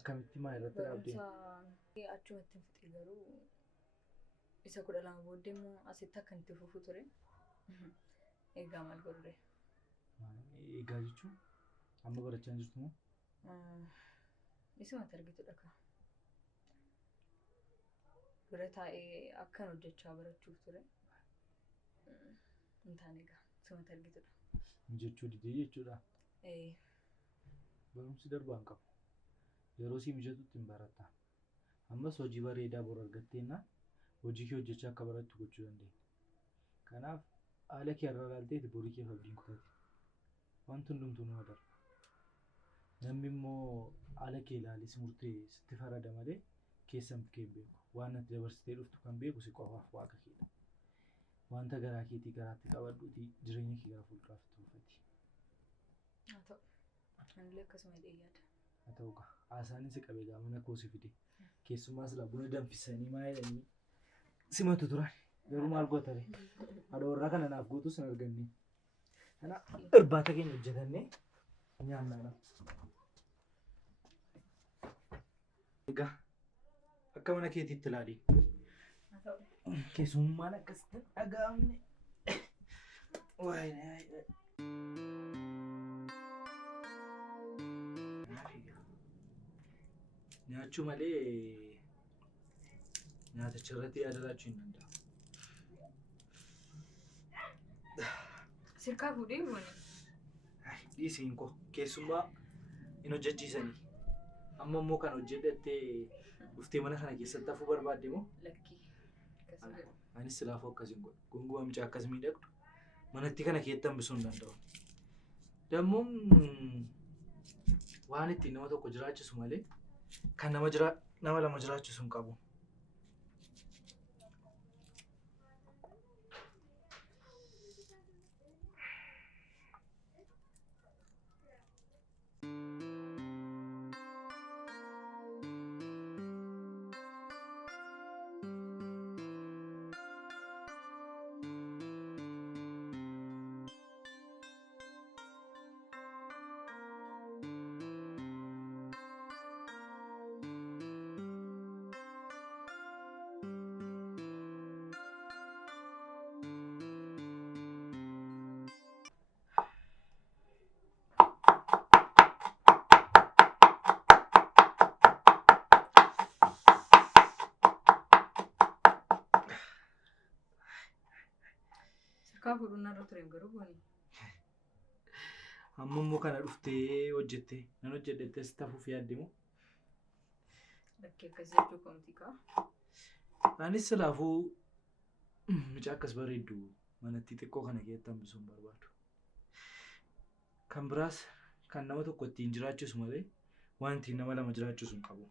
akkamitti maal irratti dhaabdee? Achumatti fixee garuu isa 12 booddee immoo asitti akka itti fufuu ture. Egaa maal godhee? Egaa jechuun amma barachaa jirtu moo? Isuma argitudha ka. Bira taa'ee akkan hojjechaa barachuuf ture. Intaan egaa isuma argitudha. Mijachuu didee jechuudha. Barumsi darbaan qabu. Yeroo si mijatutti hin baratta. Ammas hojii bareedaa bor argatteennaan hojii kee hojjechaa akka barattu gochuu dandeenya. Kanaaf haala kee irraa ilaalteeti borii kee abdiin kutate. Wanti hundumtuu nama darba. Namni immoo haala kee ilaalee murtee sitti farada malee keessan kee hin beeku. Waan ati dabarsitee dhuftu kan beeku si qofaaf waaqa keedha. Wanta garaa keetii garaatti qabadhuuti jireenya kee gara fuulduraatti tolfati. Haa ta'u. Anillee akkasuma yaada. Haa ta'u kaa haasaan si qabee gaamana koo si fide. Keessumaa sila buna danfisanii maa jedhanii simatu turan. Garuu maal gootare? Haadha warraa kana naaf gootus hin arganne. Kana irbaata keenya hojjetannee nyaannaa. Egaa akka mana keetiitti ilaali. Keessummaan akkasitti dhaga'amne. Nyaachuu malee nyaaticha irratti yaadachuu hin danda'amu. Sirkaa fuudhee bu'anii? Dhiisiin koo keessumaa hin hojjechiisanii. Amma immoo kan hojjedhattee dhuftee mana kana keessatti hafuu barbaadde moo? Lakkii. Anis silaafuu akkasiin godha. Gongoo amcaa akkas miidhagdu manatti kana keessatti hambisuu hin danda'u. Dammoo waan ittiin nama tokko jiraachisu malee kan nama lama jiraachisu hin qabu. Sirkaa fuudhuun narra ture garuu bu'anii. Amma immoo kana dhuftee hojjettee nan hojjedhettee si tafuuf yaadde moo? Lakkii akkasii jechuu kamtii kaa? Anis silaafuu mucaa akkas bareeddu manatti xiqqoo kana keessatti hambisuu hin barbaadu. Kan biraas kan nama tokko ittiin jiraachisu malee waan ittiin nama lama jiraachisu hin qabu.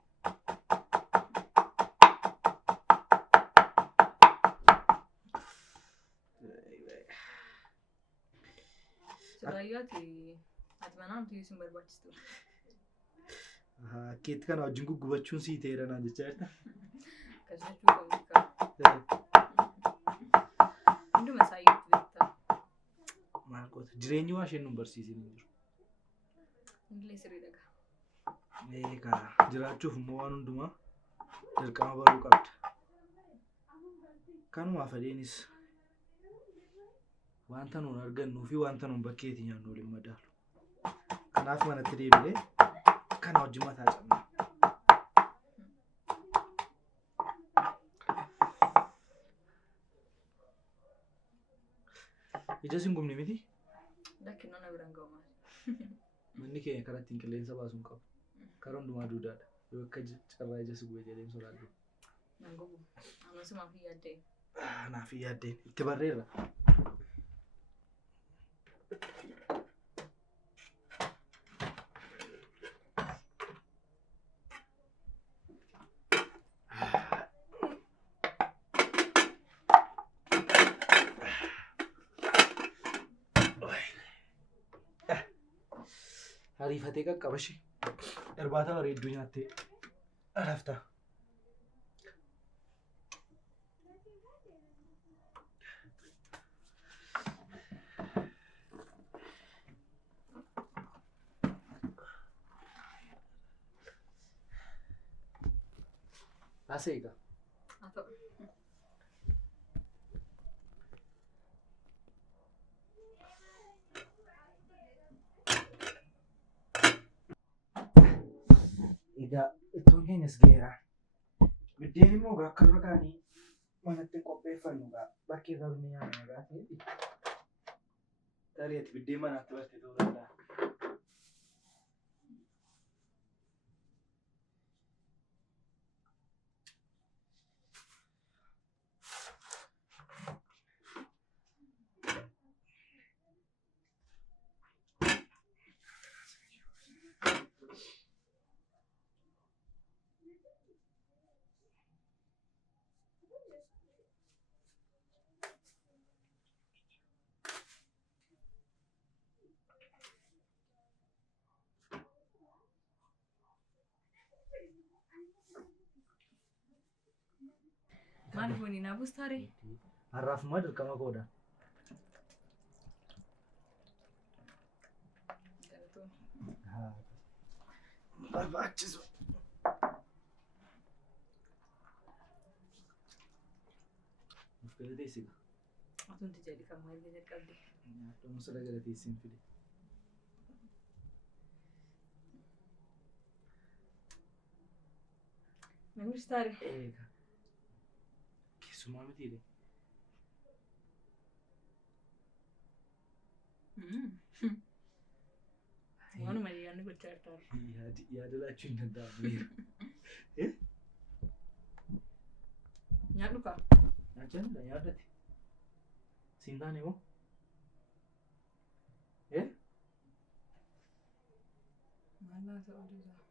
Sirraayyaati ati manaan tuyuu sin barbaachistu. Akkeetti kana wajjin guggubachuun sii ta'eera naan jechaa jirta. Akkas jechuu kamtii kaa? Hunduma isaayyuutti beektaa. Maal goota? Jireenyi waa isheen nu barsiisin hin jiru. Illee sirrii dhagaa. Eegaa jiraachuuf immoo waan hundumaa dirqama baruu qabda. Kanumaaf adeenis wanta nuun argannuu fi wanta nuun bakkeetti nyaannu waliin madaalu. Kanaaf manatti deebilee kana wajjin mataa cabna. Ija sin gubne miti? Lakkiin nana biraan ga'u maali? Manni keenya karaa ittiin qilleensa baasuu hin qabu. Karaa hundumaa duudaadha. Yoo akka carraa ija si gube jedheen sodaadhu. Nan gubu. Amasumaaf hin yaaddeen. Naaf hin yaaddeen. Itti barreerra. Ariifatee qaqqabashi. Irbaata bareedduu nyaattee rafta. Aseega. haa ta'u. Egaa ittoon keenyas geera. Biddeen immoo akka irra kaanii manatti qopheeffannu bakkee sabni nyaannu ta'e tareeti biddeen manaatti bartee ta'uu danda'a. Maal gooni naa bustaaree? Har'aaf maa dirqama koodha? Barbaachisu. Galateessiga. Atunti jedhi kan maal jalqabde? Nyaatamu sirra galateessiin fide. Naa bustaaree? Eega. Keessumaa mitiidhe. Waanuma yaadni gochaa jirtaa? Yaada laachuu hin danda'amu. Nyaadhu kaa? Nyaachanidha yaadate. Siin taane moo? Maal naa ta'uu danda'a?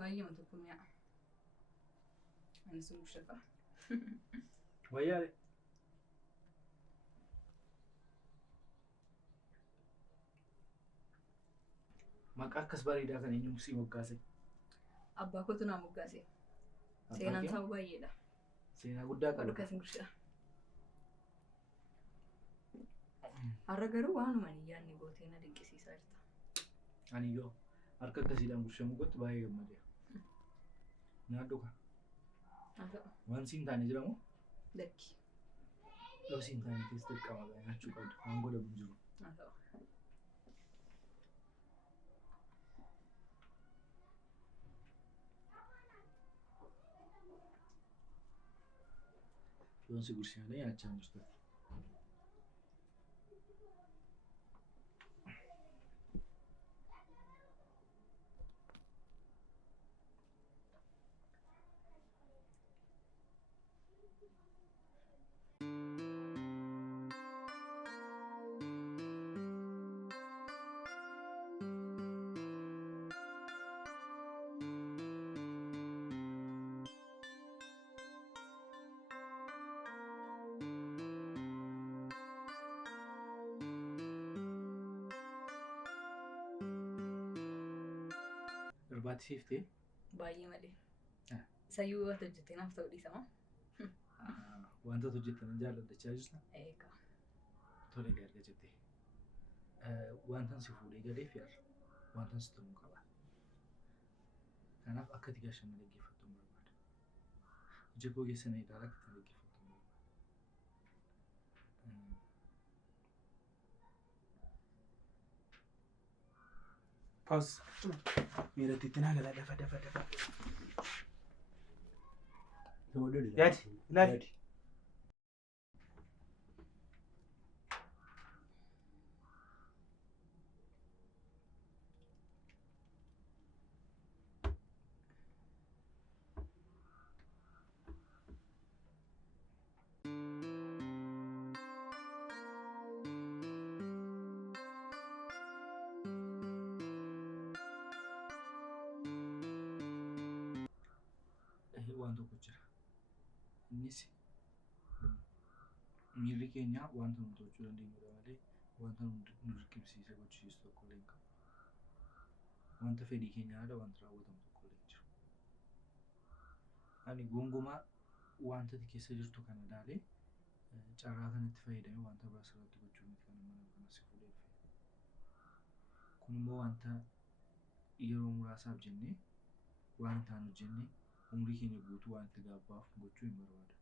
Baay'eema tokko mi'a. Ani sun bushafa. Wayyaale. Maqaa akkas bareedaa kan eenyu si moggaase? Abbaa kootu naa moggaase. Seenaan isaa baay'eedha. Seenaa guddaa qaba. Wadhu kasin bushaa. Har'a garuu waanuma hin yaadne gootee na dinqisiisaa jirta. Ani yoo harka akkasiidhaan bushamu gotti baay'ee gammadee. Nyaadhu kaa. Haa ta'u. Waan siin taane jiramoo? Lakki. Yoo siin taane keessa dirqama nyaachuu qabdu. Waan godhamu hin jiru. Haa ta'u. Yoon si gursiyaalee nyaachaa hin jirtu. Barbaachisiiftee? Baay'ee malee. Sayyuu wanta hojjettee naaf ta'uu dhiisa moo? Wantoota hojjettan jaalladachaa jirta? Eega. Tole erga jettee. Wantan si fuudhee galeef yaadda. Wantan si tumuu qaba. Kanaaf akka ati gaashanna dhaggeeffattu hin barbaada. Hojii koo keessa na ilaala akka ati dhaggeeffattu hin barbaada. Pause. Miiratti itti naa galaa dafa. Yaadi. Ilaali. Waan tokko jira. Innis miirri keenya wanta nuti hojjechuu dandeenyudha malee wanta nu dirqisiisee gochisiisu tokko illee hin qabu. Wanta fedhii keenya haala wanta raawwatamu tokko illee hin jiru. Ani gonkumaa wanta ati keessa jirtu kana ilaalee carraa kanatti fayyadamee wanta biraa sirratti gochuu miti kan mana kana si fuudhee dhufe. Kun immoo wanta yeroo muraasaaf jennee waan isaan hojjennee umrii keenya guutuu waan itti gaabbaaf gochuu hin barbaadu.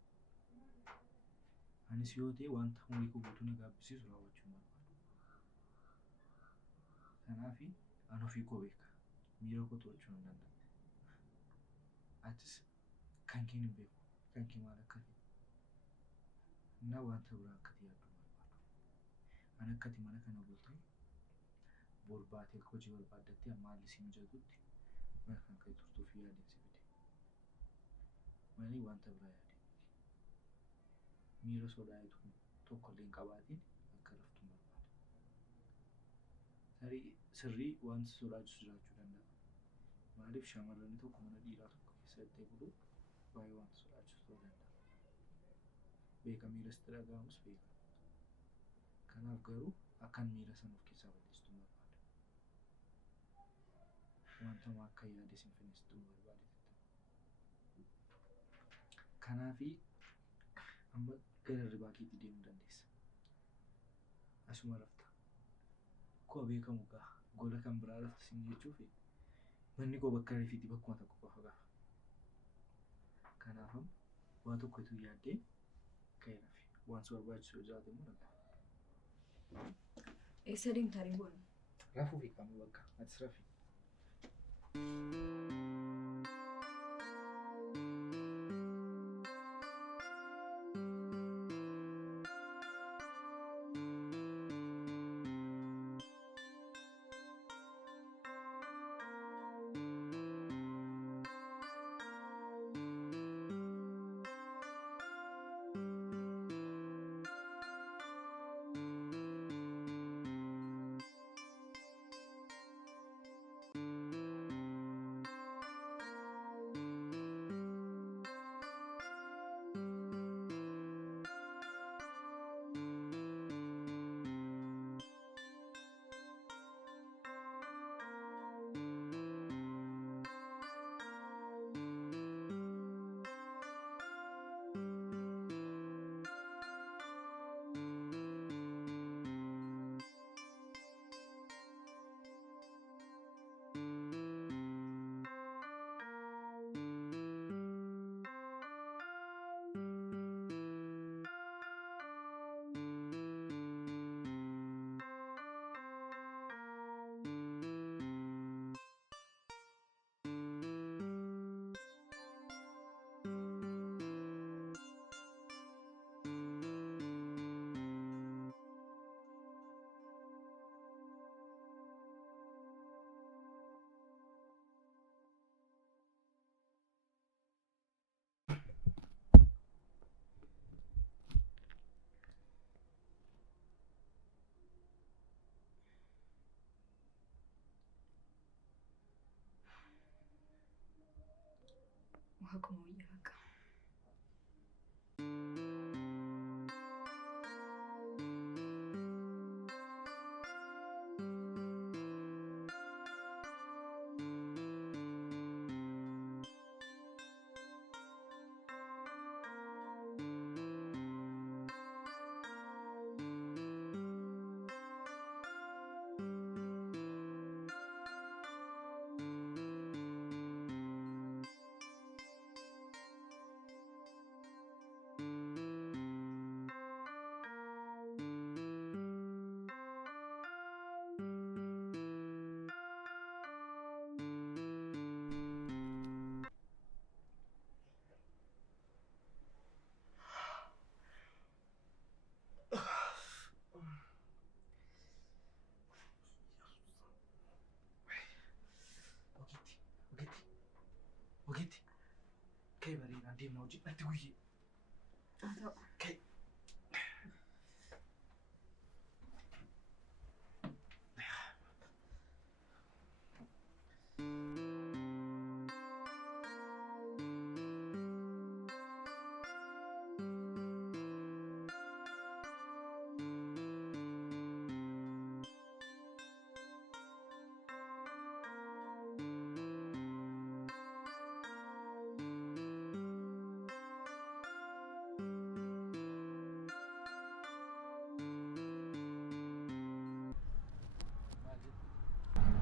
Anis yoo ta'e wanta umrii koo guutuu na gaabbisiisu raawwachuu hin barbaadu. Kanaaf ani ofii koo beeka. Miira koo to'achuu hin danda'u. Atis kan kee hin beeku. Kan kee maal akka ta'e. Na wanta biraa akka ta'e yaaduu hin barbaadu. Ani akkati mana kana bultee borbaatee hojii barbaaddattee haalli si mijatutti mana kan ka'e turtuu fi yaadinsi fide. Malee wanta biraa yaade. Miira sodaatu tokko illee hin qabaatiin akka raftu hin barbaadu. Sirrii wanta sodaachisu jiraachuu danda'a. Maaliif shamarreen tokko mana dhiiraa tokko keessatti bulu baay'ee wanta sodaachisu ta'uu danda'a. Beeka miira sitti dhaga'amus beeka. Kanaaf garuu akkan miira sana of keessaa balleessitu hin barbaadu. Wanta akka yaade sin finistuu hin barbaadu. Kanaaf amma gara hirribaa keetti deemuu dandeessa. Asuma rafta. Koo beekamu gaa gola kan biraa rafta sin jechuuf manni koo bakka reefiitti bakkuma tokko qofa gaafa. Kanaaf waan tokko itti yaaddee ka'ee rafi. Waan si barbaachisu yoo jiraate immoo dhagaa. Eessa deemtanii boona? Rafuu fi qaama bakka atis rafi. Akkuma biyya akka. Ogeetti. Ka'ee bareedaan deemna hojii natti guyyee. Haa ta'u. Ka'e.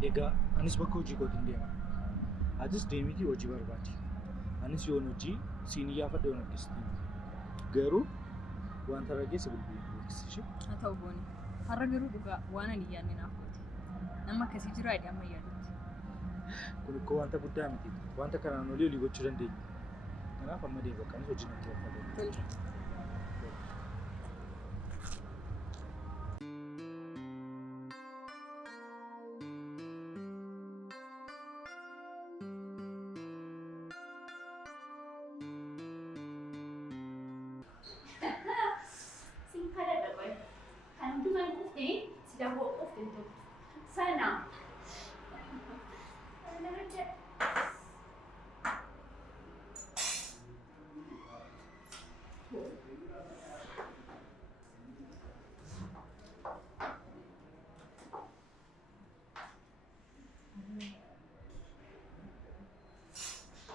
Egaa anis bakka hojii kootiin deema. Atis deemitii hojii barbaadi. Anis yoon hojii siin iyyaafadha yoon argisitti. Garuu wanta rageessa bilbilee beeksisi. Haa ta'u booni. Har'a garuu dhugaa waan ani yaadne naaf gooti. Nama akkasii jira jedhee amma yaadutti. Kun ikkoo wanta guddaa miti. Wanta kanaan olii gochuu dandeenya. Kanaaf amma deebi'u akkanis hojii natti barbaada. Tole.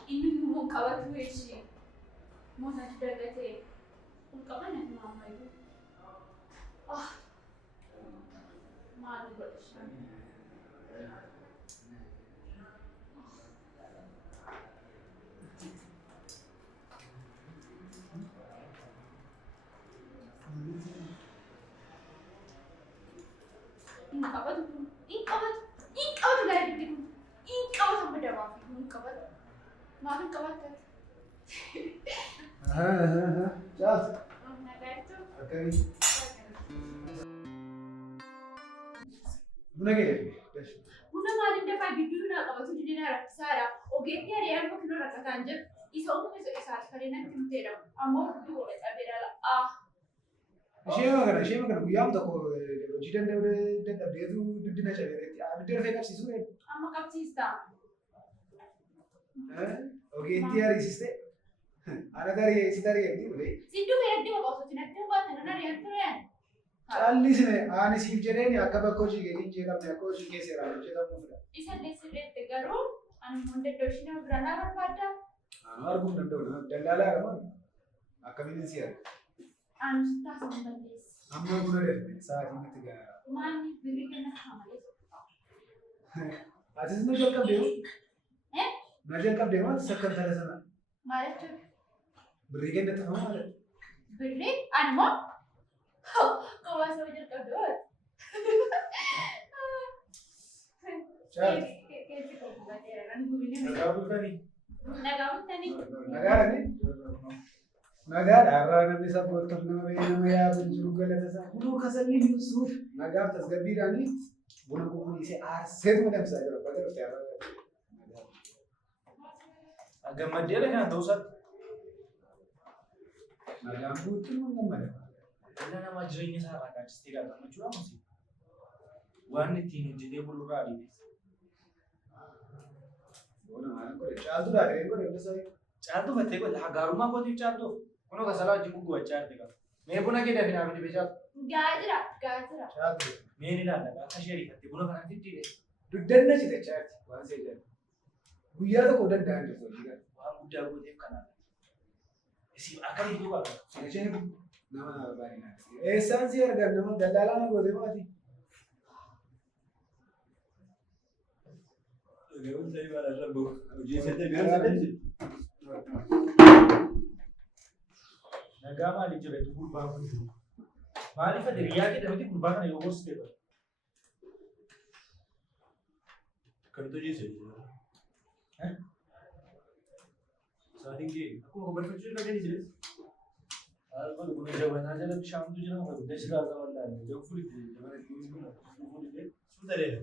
Ini mau kawat gue sih, mau nanti dagate, ungkapan yang mama itu, malu berusaha. Ini kawat dari itu, ini kawat sampai dalam, ini kawat. Maafin kawat kan? Ciao. Naga itu. Oke. Buna gede. Buna maalin dafa gidduu na qabatu didina rakkisaadha. Ogeetti ari'aan bakka nu rakkataan jiru. Isa uumama isa isaati kan inni itti miteedha. Ammoo hudduu godhe dhabeedha. Ishee magana guyyaa tokko hojii dadhabdeetu guddina cabeeretti abidda rafee qabsiisuu jedhu. Amma qabsiista. Ogeetti ariisiste. Ana ariisitti ari'eetti dhufe. Sidduu fe'atti boqotuuti natti hubaatan nan ari'an tureen. Callisne ani siif jedheeni akka bakka hojii keetiin jeeqamne akka hojii kee seeraan hojjetamuufidha. Isa sirreetti garuu ani hunda iddoo isheen biraa barbaadda. Anu arguu hin danda'u. Daldalaa qaban akkamiin si arga? Anu sitti haasa'uu dandeessi. Amma buna dafne sa'aatiin itti gaara. Maanni birrii kenna malee. Atis na jalqabdeemu? Na jalqabdeemu ati sakkantala sana. Maal jechuudha? Birrii kenna ta'a maal? Birrii? Ani moo? Kawaa saba jalqabdee. Ciao. Keessi qabu bateera nan gubine. Nagaa bultanii? Nagaa bultanii? Nagaadhani? Nagaadha. Har'aa namni sabboottaaf nama ba'ee nama yaadu jiru galata isaa. Kunoo kasalli Yuusuuf nagaaf tasgabbiidhaanii buna qulqulleessee aarseetu madamsaa jira. Bakka dhufte har'aa. Gammaddeedha kana ta'uusaatti. Nagaan guutuun mun gammada. Dhala namaa jireenya isaa irraa gaachistee gaafamachuudha musi. Waan ittiin hojjetee bulurraa dhiibes. Bona maal godhe? Caaltuudhaa ta'ee godhe hunda isaa. Caaltuu fattee godhe gaarummaa kootiif caaltuu. Kunoo kasalaa wajjin guggubachaa jirti qaba. Mee buna kee dafinaaf dhibee caaltu. Gaajira, gaajira. Caaltu. Mee ni ilaalla akka ishee rifatte buna kanatti dhiibee. Duddanna citachaa jirti waan seejan. Guyyaa tokko danda'an jirtu hojii kana. Waan guddaa gooteef kanaadha. Isin akka bituu qaba. Isheen nama baay'inaa. Eessaan si argan nama daldalaa na goote maati? Gawwan ta'ee baadhaa bahu. Hojii keessatti gaarii jiru. Nagaa maaliif jedhetu gurbaa kun jiru? Maaliif ati biyyaa kee dhabate gurbaa kana yoo gorsitee bara? Kamitti hojii seetu? Saatiin kee akkuma barfachuu irra gadi jirees. Albaan kun jabanaa jalatti shaamtu jira amma guddaa silaa ta'uu danda'an. Yoo fuudhite jabana ittiin fuudhite. Suutareedha.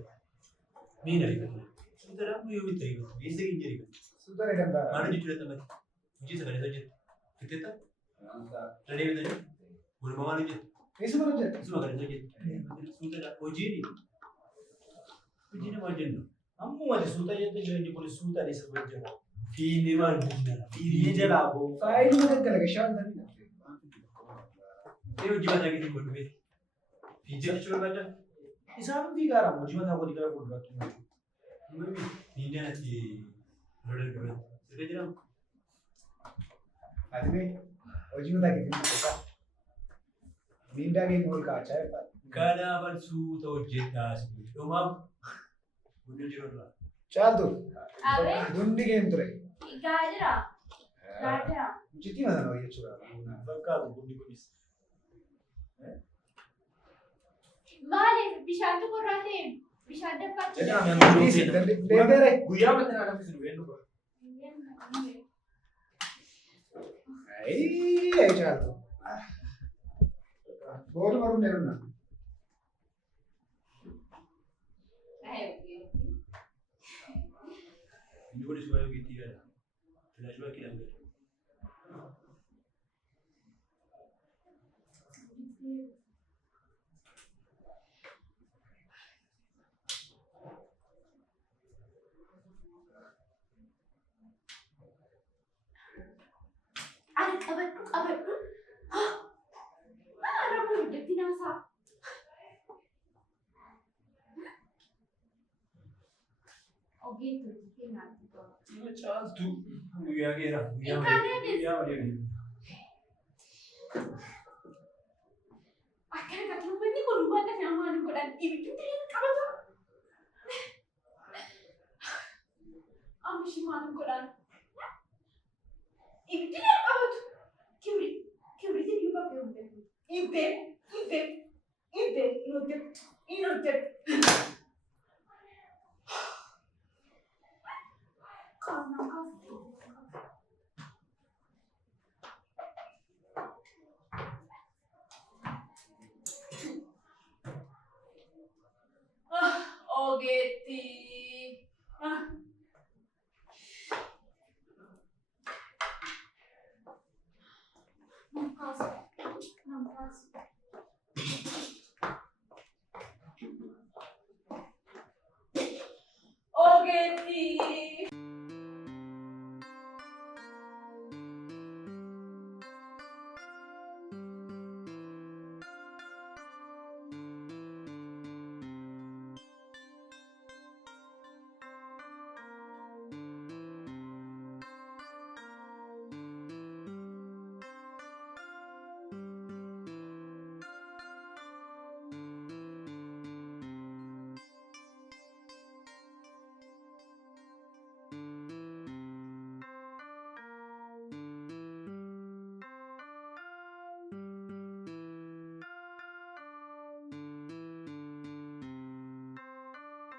Miina rifatu. Suutara kun yoo bitta rifatu. Geessa keenya rifatu. Suutaree danda'a. Maal hojjechuu danda'amati? Hojii isa kana hojjetu. Fixeetta? Dadee bitanii? Walumaa maal hojjetu? Eessuma hojjeta? Isuma kana hojjetu. Suutara hojiini. Hojii namaa jennu. Ammuma suuta jette jireenyi kun suuta isa hojjeta. Fiinni maal hojjetu? Fiirii jalaa boo. Faayiduma daggalaga shaantanii. Hojii mataa keetiin godhu beeti. Fiijee jechuun barbaada. Isaan fiigaadhaan hojii mataa kootii gara fuulduraatti hojjetu. Fiinni anatti yeroo dargaman. Sirrii jedhamu. Ati mee hojii mataa keetiin hojjetaa? Miindaa keenya ol kaa'achaa jirta. Kanaafan suuta hojjetaa asii. Dhumaaf bunni jiru irraa. Caaltu. Abee. Bunni keenya ture. Gaajira. Daadaa. Mucittii mana nama jechuudha. Fakkaatu bunni kunis. Maaliif bishaan tuqurraa ta'e bishaan daffaatti. Jedhaa mi'a mi'a mi'a. Deeggaree. Guyyaa bakka naa laffisnu beellu qaba. Ayi caaltu. Booduma runde runna. Inni kunis waa'ee ogeettii gada. Tajaajila kiidhaan gada. Ani qabadhu. Mana rakkoo hojjetti naasaa. Ogeetti hojii kennaa. Caaltu guyyaa keera. Guyyaa malee. Akkana kaklubanni kun wanta fi ammaan godhan ibidduutti hin qabatu. Ammishi maal godhan? Ibidduutti hin qabatu. Kibriitiin yoo bakkee hundeetu. Ibbee hin hojjetu. Qaama kaasuu. Ogeetti. Namkaas. Ogeetti.